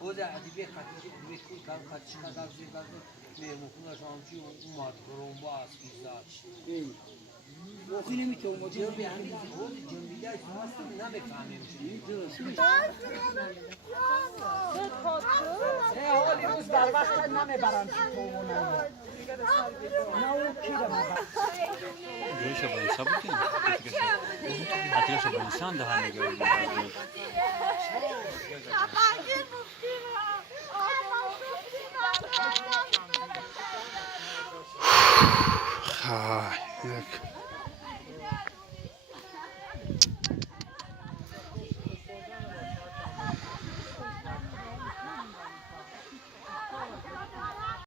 Hozzá, kan kaçışmadan zirvede memnunlar şamçı madromba askizat. O filmi ki o Diyor yani o cümleler aslında ne beklememişim. Ne hali روز در وقت نمیبرن تو نه او کی رو جوش با انسان بود که اتیاش با انسان ده همه گرد یک